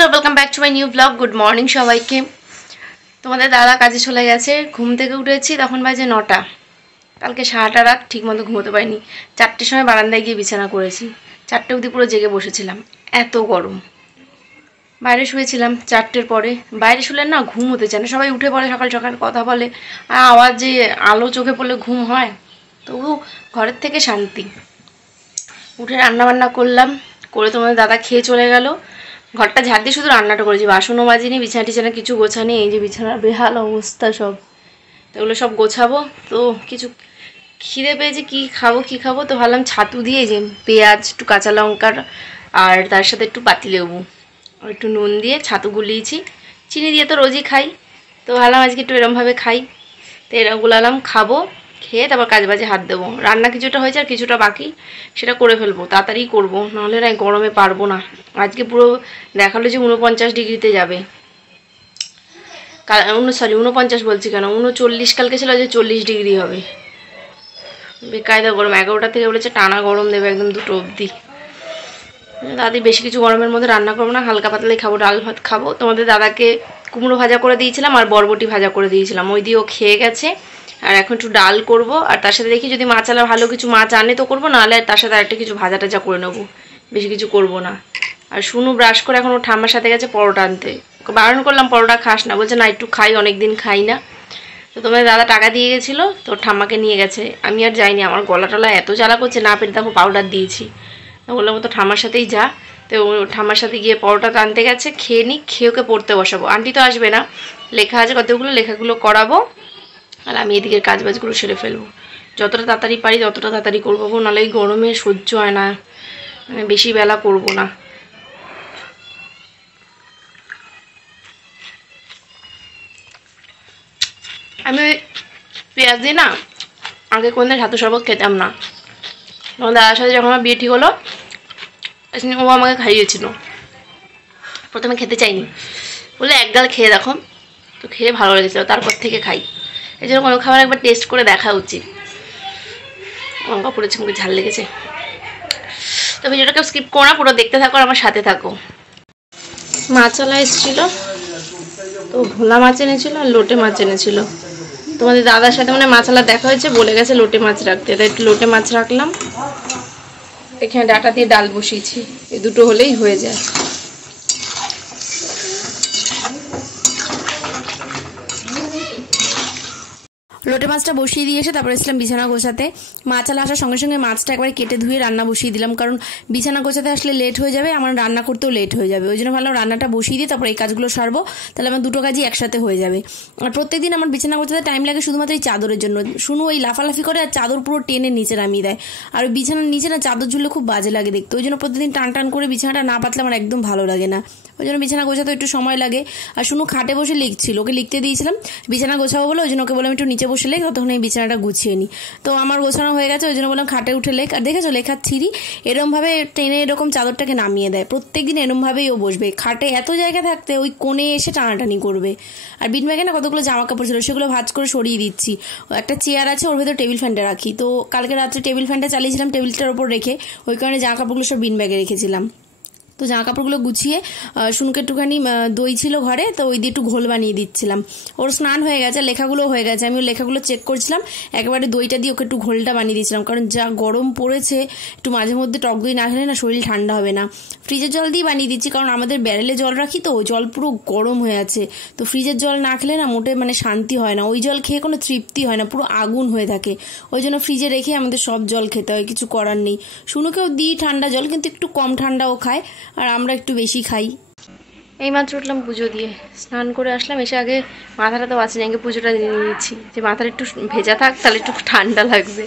বন্ধুরা welcome back to my new blog. Good morning সবাইকে। তোমাদের দাদা কাজে চলে গেছে, ঘুম থেকে উঠেছি তখন বাজে 9টা। কালকে সারাটা রাত ঠিকমতো ঘুমোতে পারিনি। 4টের সময় বারান্দায় গিয়ে বিছানা করেছি, 4টে অবধি পুরো জেগে বসেছিলাম, এত গরম। বাইরে শুয়েছিলাম 4টের পরে। বাইরে শুলে না ঘুম হতে চায় না, সবাই উঠে পড়ে, সকাল সকাল কথা বলে আর আওয়াজ যে আলো চোখে পড়লে ঘুম হয়, তবু ঘরের থেকে শান্তি। উঠে রান্নাবান্না করলাম, করে তোমাদের দাদা খেয়ে চলে গেল। ঘরটা ঝাড় দিয়ে শুধু রান্নাটা করেছি, বাসনও মাজিনি, বিছানা টিছানা কিছু গোছানি। এই যে বিছানার বেহাল অবস্থা সব, তো এগুলো সব গোছাবো। তো কিছু খিদে পেয়েছে, কি খাবো, তো ভাবলাম ছাতু দিয়ে যে পেঁয়াজ, একটু কাঁচা লঙ্কার আর তার সাথে একটু পাতিলেবু আর একটু নুন দিয়ে ছাতু গুলিয়েছি। চিনি দিয়ে তো রোজই খাই, তো ভাবলাম আজকে একটু এরমভাবে খাই। তো এরম গুলালাম, খাবো, খেয়ে তারপর কাজ বাজে হাত দেবো। রান্না কিছুটা হয়েছে আর কিছুটা বাকি, সেটা করে ফেলবো, তাড়াতাড়ি করবো, নাহলে না গরমে পারবো না। আজকে পুরো দেখালো যে 49 ডিগ্রিতে যাবে। 49 বলছি কেন, 39 কালকে ছিল, যে 40 ডিগ্রি হবে। বেকায়দা গরম, 11টা থেকে বলেছে টানা গরম দেবে একদম 2টো অবধি। দাদি বেশি কিছু গরমের মধ্যে রান্না করবো না, হালকা পাতলাই খাবো, ডাল ভাত খাবো। তোমাদের দাদাকে কুমড়ো ভাজা করে দিয়েছিলাম আর বরবটি ভাজা করে দিয়েছিলাম, ওই দিয়েও খেয়ে গেছে। আর এখন একটু ডাল করব, আর তার সাথে দেখি যদি মাছ আলা ভালো কিছু মাছ আনে তো করবো, নাহলে তার সাথে আরেকটা কিছু ভাজা টাজা করে নেবো, বেশি কিছু করবো না। আর শুনু ব্রাশ করে এখন ও ঠাম্মার সাথে গেছে পরোটা আনতে। ওকে বারণ করলাম পরোটা খাস না, বলছে না একটু খাই, অনেকদিন খাই না। তো তোমাদের দাদা টাকা দিয়ে গেছিলো, তো ঠাম্মাকে নিয়ে গেছে, আমি আর যাইনি। আমার গলা টলা এত জ্বালা করছে, না পেরে দেখো পাউডার দিয়েছি। বললাম তো ঠাম্মার সাথেই যা। তো ঠাম্মার সাথে গিয়ে পরোটা আনতে গেছে, খেয়ে নিই, খেয়ে ওকে পড়তে বসাবো। আন্টি তো আসবে না, লেখা আছে কতগুলো, লেখাগুলো করাবো, আর আমি এদিকের কাজ বাজগুলো সেরে ফেলবো। যতটা তাড়াতাড়ি পারি ততটা তাড়াতাড়ি করবো, নাহলে এই গরমে সহ্য হয় না, মানে বেশি বেলা করবো না। আমি পেঁয়াজ দিয়ে না আগে কোনদিন ছাতু শরবত খেতাম না। আমার দাদার সাথে যখন আমার বিয়ে ঠিক হলো, ও আমাকে খাইয়েছিল। প্রথমে খেতে চাইনি, বলে একগাল খেয়ে দেখো, তো খেয়ে ভালো লেগেছিলো, তারপর থেকে খাই। এই জন্য কোনো খাবার একবার টেস্ট করে দেখা উচিত। লঙ্কা পড়েছে, মুখে ঝাল লেগেছে। তো ভিডিওটাকে স্কিপ করো না, পুরো দেখতে থাকো আর আমার সাথে থাকো। মাছওয়ালা এসেছিল, তো ভোলা মাছ এনেছিল আর লোটে মাছ এনেছিল। তোমাদের দাদার সাথে মানে মাছওয়ালা দেখা হয়েছে, বলে গেছে লোটে মাছ রাখতে, তাই একটু লোটে মাছ রাখলাম। এখানে ডাটা দিয়ে ডাল বসিয়েছি, এই দুটো হলেই হয়ে যায়। লোটে মাছটা বসিয়ে দিয়ে এসে তারপরে এসেছিলাম বিছানা গোছাতে। মাছালা আসার সঙ্গে সঙ্গে মাছটা একবারে কেটে ধুয়ে রান্না বসিয়ে দিলাম, কারণ বিছানা গোছাতে আসলে লেট হয়ে যাবে, আমার রান্না করতেও লেট হয়ে যাবে। ওই জন্য ভাবলাম রান্নাটা বসিয়ে দিয়ে তারপরে এই কাজগুলো সারবো, তাহলে আমার দুটো কাজই একসাথে হয়ে যাবে। আর প্রত্যেকদিন আমার বিছানা গোছাতে টাইম লাগে শুধুমাত্র এই চাদরের জন্য। শুনু ওই লাফালাফি করে আর চাদর পুরো টেনে নিচে নামিয়ে দেয়, আর ওই বিছানার নিচে না চাদর ঝুললে খুব বাজে লাগে দেখতে। ওই জন্য প্রতিদিন টান টান করে বিছানাটা না পাতলে আমার একদম ভালো লাগে না, ওই জন্য বিছানা গোছাতে একটু সময় লাগে। আর শুনু খাটে বসে লিখছিল, ওকে লিখতে দিয়েছিলাম বিছানা গোছাবো বলে, ওই জন্য ওকে বললাম একটু নিচে বসে লেখ, ততক্ষণ এই বিছানাটা গুছিয়ে নিই। তো আমার গোছানো হয়ে গেছে, ওই জন্য বললাম খাটে উঠে লেখ। আর দেখেছো লেখার ছিঁড়ি এরমভাবে টেনে এরকম চাদরটাকে নামিয়ে দেয়, প্রত্যেকদিন এরমভাবেই ও বসবে। খাটে এত জায়গা থাকতে ওই কোণে এসে টানাটানি করবে। আর বিন ব্যাগে না কতগুলো জামা কাপড় ছিল, সেগুলো ভাঁজ করে সরিয়ে দিচ্ছি। একটা চেয়ার আছে, ওর ভেতর টেবিল ফ্যানটা রাখি, তো কালকে রাত্রে টেবিল ফ্যানটা চালিয়েছিলাম টেবিলটার ওপর রেখে, ওই কারণে জামা কাপড়গুলো সব বিন ব্যাগে রেখেছিলাম। তো জামা কাপড়গুলো গুছিয়ে শুনকে একটুখানি দই ছিল ঘরে, তো ওই দিয়ে একটু ঘোল বানিয়ে দিচ্ছিলাম। ওর স্নান হয়ে গেছে, লেখাগুলো হয়ে গেছে, আমি ওর লেখাগুলো চেক করছিলাম, একেবারে দইটা দিয়ে ওকে একটু ঘোলটা বানিয়ে দিয়েছিলাম, কারণ যা গরম পড়েছে একটু মাঝে মধ্যে টক দই না খেলে না শরীর ঠান্ডা হবে না। ফ্রিজের জল দিয়ে বানিয়ে দিচ্ছি, কারণ আমাদের ব্যারেলে জল রাখি, তো ওই জল পুরো গরম হয়ে আছে, তো ফ্রিজের জল না খেলে না মোটে মানে শান্তি হয় না, ওই জল খেয়ে কোনো তৃপ্তি হয় না, পুরো আগুন হয়ে থাকে। ওই জন্য ফ্রিজে রেখে আমাদের সব জল খেতে হয়, কিছু করার নেই। শুনুকেও দিই ঠান্ডা জল, কিন্তু একটু কম ঠান্ডাও খায়, আর আমরা একটু বেশি খাই। এই মাত্র উঠলাম পুজো দিয়ে, স্নান করে আসলাম, এসে আগে মাথাটা তো বাঁচেনি, আগে পুজোটা দিয়ে নিচ্ছি, যে মাথাটা একটু ভেজা থাক, তাহলে একটু ঠান্ডা লাগবে।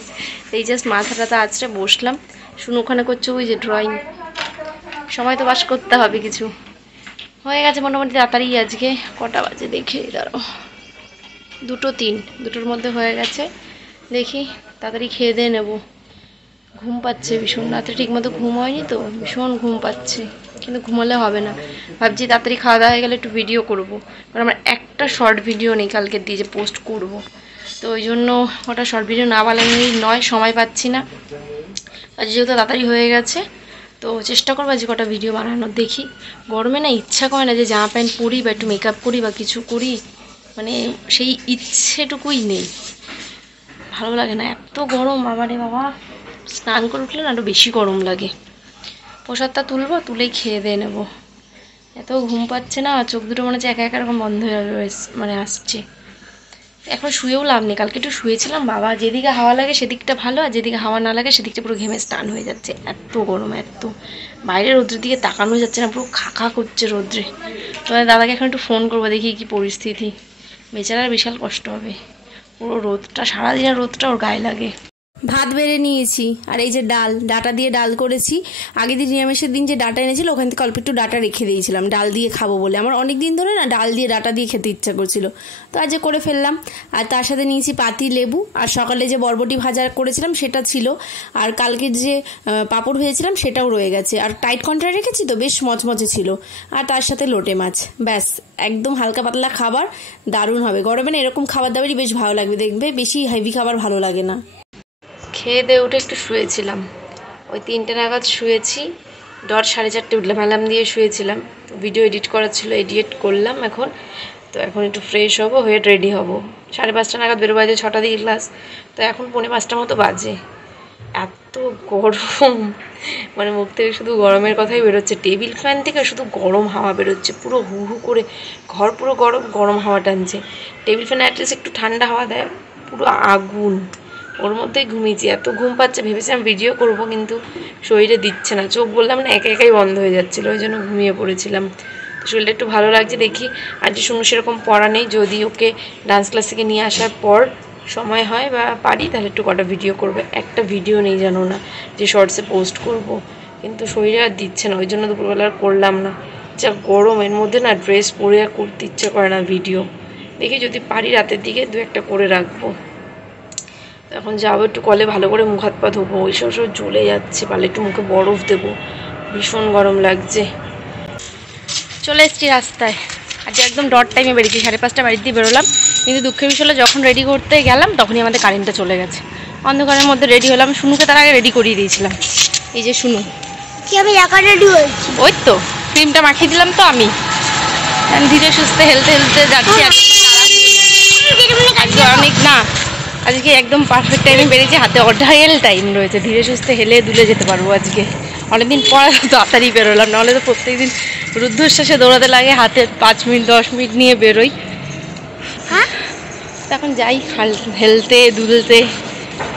এই জাস্ট মাথাটা তো আঁচড়ে বসলাম। শুনু ওখানে করছে ওই যে ড্রয়িং, সময় তো বাস করতে হবে কিছু। হয়ে গেছে মোটামুটি তাড়াতাড়ি আজকে। কটা বাজে দেখে দাঁড়াও, 2:03, 2টোর মধ্যে হয়ে গেছে। দেখি তাড়াতাড়ি খেয়ে দিয়ে নেবো। ঘুম পাচ্ছে ভীষণ, রাত্রে ঠিক মতো ঘুম হয়নি তো, ভীষণ ঘুম পাচ্ছে, কিন্তু ঘুমালে হবে না। ভাবছি তাড়াতাড়ি খাওয়া দাওয়া হয়ে গেলে একটু ভিডিও করব, কারণ আমার একটা শর্ট ভিডিও নেই কালকে দিয়ে যে পোস্ট করব, তো ওই জন্য ওটা শর্ট ভিডিও না বানালেই নয়, সময় পাচ্ছি না। আর যেহেতু তাড়াতাড়ি হয়ে গেছে, তো চেষ্টা করবো যে কটা ভিডিও বানানোর। দেখি, গরমে না ইচ্ছা করে না যে জামা প্যান্ট পরি বা একটু মেকআপ করি বা কিছু করি, মানে সেই ইচ্ছেটুকুই নেই, ভালো লাগে না, এত গরম বাবা রে বাবা। স্নান করে উঠলে না আরও বেশি গরম লাগে। প্রসাদটা তুলবো, তুলেই খেয়ে দিয়ে নেবো। এত ঘুম পাচ্ছে না, চোখ দুটো মনে হচ্ছে একা একা এরকম বন্ধ হয়ে মানে আসছে। এখন শুয়েও লাভ নেই, কালকে একটু শুয়েছিলাম বাবা, যেদিকে হাওয়া লাগে সেদিকটা ভালো, আর যেদিকে হাওয়া না লাগে সেদিকটা পুরো ঘেমে স্নান হয়ে যাচ্ছে। এত গরম, এত বাইরে রোদ্রের দিকে তাকানো যাচ্ছে না, পুরো খাকা করছে রোদ্রে। তোমাদের দাদাকে এখন একটু ফোন করবো, দেখি কি পরিস্থিতি। বেচারার বিশাল কষ্ট হবে, পুরো রোদটা, সারাদিনের রোদটা ওর গায়ে লাগে। ভাত বেড়ে নিয়েছি, আর এই যে ডাটা দিয়ে ডাল করেছি। আগের দিন নিরামিষের দিন যে ডাটা এনেছিল ওখান থেকে অল্প একটু ডাটা রেখে দিয়েছিলাম ডাল দিয়ে খাবো বলে। আমার অনেক দিন ধরে না ডাল দিয়ে ডাটা দিয়ে খেতে ইচ্ছা করছিল, তো আজ করে ফেললাম। আর তার সাথে নিয়েছি পাতি লেবু, আর সকালে যে বরবটি ভাজা করেছিলাম সেটা ছিল, আর কালকে যে পাঁপড় ভেজেছিলাম সেটাও রয়ে গেছে। আর টাইট কন্ট্রায় রেখেছি তো বেশ মচমচে ছিল। আর তার সাথে লোটে মাছ, ব্যাস একদম হালকা পাতলা খাবার, দারুণ হবে। গরমে না এরকম খাবার দাবারই বেশ ভালো লাগবে, দেখবে বেশি হেভি খাবার ভালো লাগে না। খেয়ে দিয়ে উঠে একটু শুয়েছিলাম, ওই 3টে নাগাদ শুয়েছি, 4:30 উঠলাম, অ্যালার্ম দিয়ে শুয়েছিলাম। ভিডিও এডিট করার ছিল, এডিট করলাম এখন। তো এখন একটু ফ্রেশ হবো, হয়ে রেডি হব। 5:30 নাগাদ বেরোবো, বাজে 6টা দিকে ক্লাস, তো এখন 4:45 মতো বাজে। এত গরম, মানে মুখ থেকে শুধু গরমের কথাই বেরোচ্ছে। টেবিল ফ্যান থেকে শুধু গরম হাওয়া বেরোচ্ছে, পুরো হু হু করে ঘর পুরো গরম, গরম হাওয়া টানছে। টেবিল ফ্যান অ্যাটলিস্ট একটু ঠান্ডা হাওয়া দেয়, পুরো আগুন। ওর মধ্যেই ঘুমিয়েছি, এত ঘুম পাচ্ছে, ভেবেছিলাম ভিডিও করব, কিন্তু শরীরে দিচ্ছে না। চোখ বললাম না একা একাই বন্ধ হয়ে যাচ্ছিলো, ওই জন্য ঘুমিয়ে পড়েছিলাম। তো শরীরটা একটু ভালো লাগছে, দেখি। আর যে শুনো সেরকম পড়া নেই, যদি ওকে ডান্স ক্লাস থেকে নিয়ে আসার পর সময় হয় বা পারি তাহলে একটু কটা ভিডিও করবে। একটা ভিডিও নেই জানো না যে শর্টসে পোস্ট করব, কিন্তু শরীরে আর দিচ্ছে না, ওই জন্য দুপুরবেলা আর করলাম না। যা গরম, এর মধ্যে না ড্রেস পরে আর করতে ইচ্ছে করে না ভিডিও। দেখি যদি পারি রাতের দিকে 2-1টা করে রাখবো। এখন যাবো একটু কলে, ভালো করে মুখ হাত পা ধোবো, ওইসব সব জ্বলে যাচ্ছে, পারলে একটু মুখে বরফ দেবো, ভীষণ গরম লাগছে। চলে এসেছি রাস্তায়, আজকে একদম ডট টাইমে বেরিয়েছি, 5:30 বাড়ির দিয়ে বেরোলাম। কিন্তু দুঃখের বিষয় হলো যখন রেডি করতে গেলাম তখনই আমাদের কারেন্টটা চলে গেছে। অন্ধকারের মধ্যে রেডি হলাম, শুনুকে তার আগে রেডি করিয়ে দিয়েছিলাম। এই যে শুনু, কি আমি একা রেডি হয়েছি, ওই তো ক্রিমটা মাখিয়ে দিলাম তো আমি। ধীরে সুস্থে হেলতে হেলতে যাচ্ছি, আজকে অনেক না, আজকে একদম পারফেক্ট টাইমে বেরিয়েছি, হাতে অঢেল টাইম রয়েছে, ধীরে সুস্থে হেলে দুলে যেতে পারবো আজকে। অনেকদিন পর তাড়াতাড়ি বেরোলাম, নাহলে তো প্রত্যেকদিন রুদ্ধশ্বাসে দৌড়াতে লাগে, হাতে 5 মিনিট 10 মিনিট নিয়ে বেরোই। এখন যাই হেলতে দুলতে,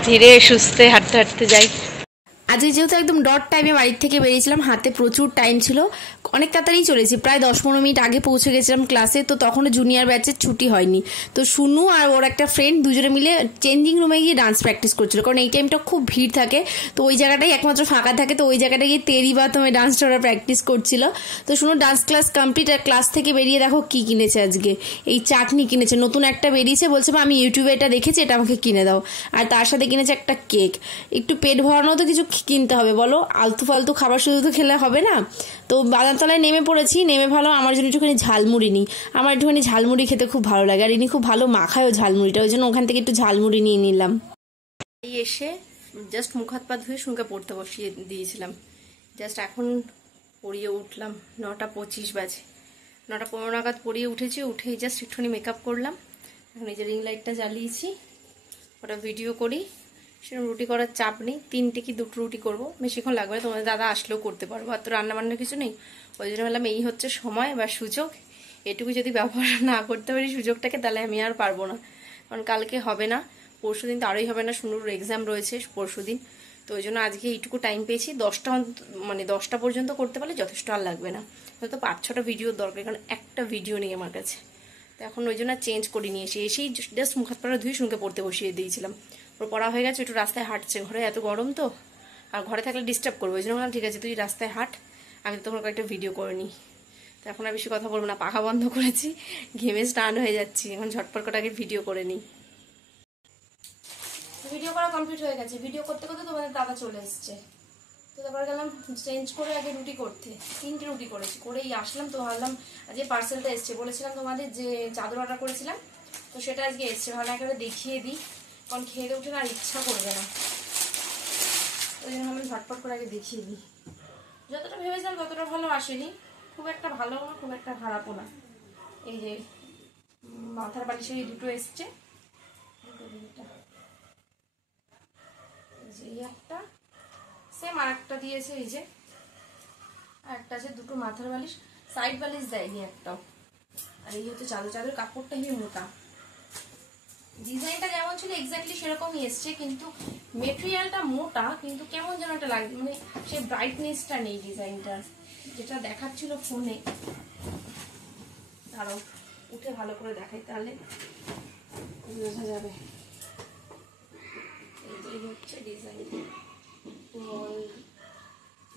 ধীরে সুস্থে হাঁটতে হাঁটতে যাই। আজকে যেহেতু একদম ডট টাইমে বাড়ির থেকে বেরিয়েছিলাম, হাতে প্রচুর টাইম ছিল, অনেক তাড়াতাড়ি চলেছি, প্রায় 10-15 মিনিট আগে পৌঁছে গেছিলাম ক্লাসে। তো তখনও জুনিয়র ব্যাচের ছুটি হয়নি, তো শুনু আর ওর একটা ফ্রেন্ড দুজনে মিলে চেঞ্জিং রুমে গিয়ে ডান্স প্র্যাকটিস করছিল, কারণ এই টাইমটা খুব ভিড় থাকে, তো ওই জায়গাটাই একমাত্র ফাঁকা থাকে, তো ওই জায়গাটা গিয়ে তেরি বা তোমার ডান্সটা ওরা প্র্যাকটিস করছিল। তো শুনু ডান্স ক্লাস কমপ্লিট, আর ক্লাস থেকে বেরিয়ে দেখো কি কিনেছে আজকে, এই চাটনি কিনেছে, নতুন একটা বেরিয়েছে, বলছে আমি ইউটিউবে এটা দেখেছি, এটা আমাকে কিনে দাও। আর তার সাথে কিনেছে একটা কেক। একটু পেট ভরানো তো কিছু কিনতে হবে বলো, আলতু ফালতু খাবার শুধু তো খেলে হবে না। তো বাদামতলায় নেমে পড়েছি, নেমে ভালো আমার জন্য একটুখানি ঝালমুড়ি নিই, আমার একটুখানি ঝালমুড়ি খেতে খুব ভালো লাগে, আর ইনি খুব ভালো মাখায়ও ঝালমুড়িটা, ওই জন্য ওখান থেকে একটু ঝালমুড়ি নিয়ে নিলাম। এই এসে জাস্ট মুখ হাত পা ধুয়ে শুনকে পড়তে বসিয়ে দিয়েছিলাম, জাস্ট এখন পড়িয়ে উঠলাম, 9:25 বাজে, 9:15 নাগাদ পড়িয়ে উঠেছি, উঠেই জাস্ট একটুখানি মেকআপ করলাম, এখন এই যে রিং লাইটটা জ্বালিয়েছি, ওটা ভিডিও করি। সেরকম রুটি করার চাপ নেই, 3টে কি 2টো রুটি করবো, বেশিক্ষণ লাগবে না, তোমাদের দাদা আসলেও করতে পারবো, আর তো রান্নাবান্নার কিছু নেই, ওই জন্য বললাম এই হচ্ছে সময় বা সুযোগ, এটুকু যদি ব্যবহার না করতে পারি সুযোগটাকে, তাহলে আমি আর পারবো না, কারণ কালকে হবে না, পরশুদিন তো আরোই হবে না, শুনুর এক্সাম রয়েছে পরশুদিন, তো ওই জন্য আজকে এইটুকু টাইম পেয়েছি, 10টা পর্যন্ত করতে পারলে যথেষ্ট, আর লাগবে না, হয়তো 5-6টা ভিডিওর দরকার, কারণ একটা ভিডিও নেই আমার কাছে। তো এখন ওই জন্য চেঞ্জ করে নিয়ে এসেই জাস্ট মুখ হাত পা ধুয়ে শুনকে পড়তে বসিয়ে দিয়েছিলাম, ওর পড়া হয়ে গেছে, একটু রাস্তায় হাঁটছে, ঘরে এত গরম তো, আর ঘরে থাকলে ডিস্টার্ব করবো, ওই জন্য বললাম ঠিক আছে তুই রাস্তায় হাঁট, আমি তখন কয়েকটা ভিডিও করে নিই। তো এখন আর বেশি কথা বলবো না, পাখা বন্ধ করেছি, ঘেমে স্নান হয়ে যাচ্ছি, এখন ঝটপট করে আগে ভিডিও করে নিই। ভিডিও করা কমপ্লিট হয়ে গেছে, ভিডিও করতে করতে তোমাদের দাদা চলে এসছে, তো তারপরে গেলাম চেঞ্জ করে আগে রুটি করতে, 3টে রুটি করেছি, করেই আসলাম। তো ভাবলাম আজকে পার্সেলটা এসছে, বলেছিলাম তোমাদের যে চাদর অর্ডার করেছিলাম, তো সেটা আজকে এসছে, ভালো একেবারে দেখিয়ে দিই, কারণ খেয়ে উঠে না আর ইচ্ছা করবে না, ওই জন্য আমি ঝটপট করে আগে দেখিয়ে দিই। যতটা ভেবেছিলাম ততটা ভালো আসেনি, খুব একটা ভালো না খুব একটা খারাপও না। এই যে মাথার বালিশের এই দুটো এসছে, এই একটা সেম আর একটা দিয়েছে, এই যে আর একটা আছে, দুটো মাথার বালিশ, সাইড বালিশ দেয়নি একটাও। আর এই হচ্ছে চাদর, চাদর কাপড়টা হেবি মোটা, ডিজাইনটা যেমন ছিল এক্স্যাক্টলি সেরকমই এসছে, কিন্তু মেটেরিয়ালটা মোটা, কিন্তু কেমন যেন একটা লাগে, মানে সে ব্রাইটনেসটা নেই ডিজাইনটার, যেটা দেখাচ্ছিল ফোনে। আরো উঠে ভালো করে দেখাই তাহলে বোঝা যাবে। এই হচ্ছে ডিজাইন,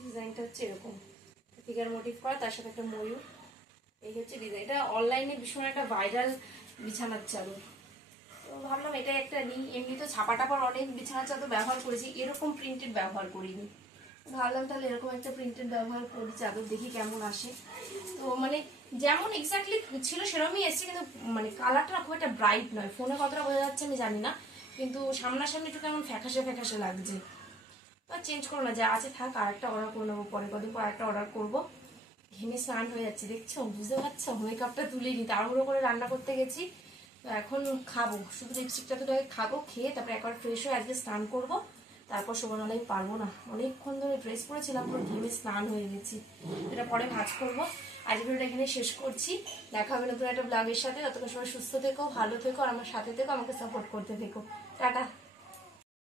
ডিজাইনটা হচ্ছে এরকম ফিগার মোটিভ করা, তার সাথে একটা ময়ূর। এই হচ্ছে ডিজাইন, এটা অনলাইনে ভীষণ একটা ভাইরাল বিছানার চাদর, তো ভাবলাম এটাই একটা নিই। এমনি তো ছাপা টাপার অনেক বিছানার চাদর ব্যবহার করেছি, এরকম প্রিন্টেড ব্যবহার করিনি, ভাবলাম তাহলে এরকম একটা প্রিন্টেড ব্যবহার করি, চাদর দেখি কেমন আসে। তো মানে যেমন এক্স্যাক্টলি ছিল সেরকমই এসছে, কিন্তু মানে কালারটা খুব একটা ব্রাইট নয়, ফোনে কতটা বোঝা যাচ্ছে আমি জানি না, কিন্তু সামনাসামনি একটু কেমন ফ্যাকাশে ফ্যাকাশে লাগছে। চেঞ্জ করো না, যা আছে থাক, আরেকটা অর্ডার করে নেবো, পরে কদিন পর আরেকটা অর্ডার করবো। ঘেমে স্নান হয়ে যাচ্ছে, দেখছো, বুঝতে পারছো, মেকআপটা তুলিনি, তাড়াহুড়ো করে রান্না করতে গেছি। তো এখন খাবো, শুধু লিপস্টিকটা তো খাবো, খেয়ে তারপরে একবার ফ্রেশ হয়ে আজকে স্নান করবো, তারপর শোভনালে আমি পারবো না, অনেকক্ষণ ধরে ড্রেস পরেছিলাম, পুরো ঘেমে স্নান হয়ে গেছি। এটা পরে ভাঁজ করবো। আজ ভিডিওটা এখানে শেষ করছি, দেখা হবে নতুন একটা ব্লগের সাথে। ততক্ষণ সবাই সুস্থ থেকো, ভালো থেকো, আর আমার সাথে থেকো, আমাকে সাপোর্ট করতে থেকো। টাটা।